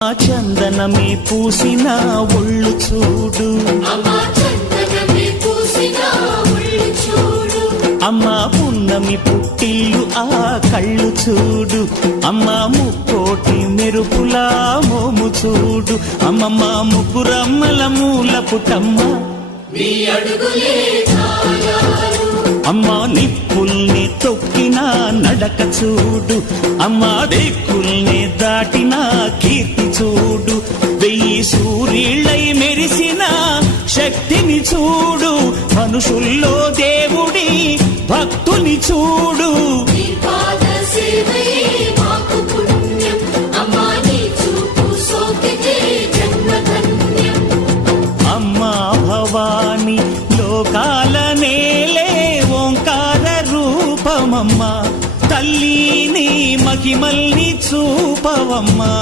చందనమే పూసిన ఒళ్ళు చూడు, అమ్మ పున్నమి పుట్టిల్లు ఆ కళ్ళు చూడు, అమ్మ ముక్కోటి మెరుపులా మోము చూడు, అమ్మమ్మ ముగ్గురమ్మల మూల పుట్టమ్మ అమ్మ నిప్పుల్ని తొక్కిన నడక చూడు, అమ్మ దిక్కుల్ని దాటిన కీర్తి చూడు, 1000 సూర్యుళ్ళై మెరిసిన శక్తిని చూడు, మనుషుల్లో దేవుడి భక్తుని చూడు. అమ్మా భవాని లోకాల నేలే ఓంకార రూపమమ్మా, తల్లిని మహిమల్ని చూపవమ్మా.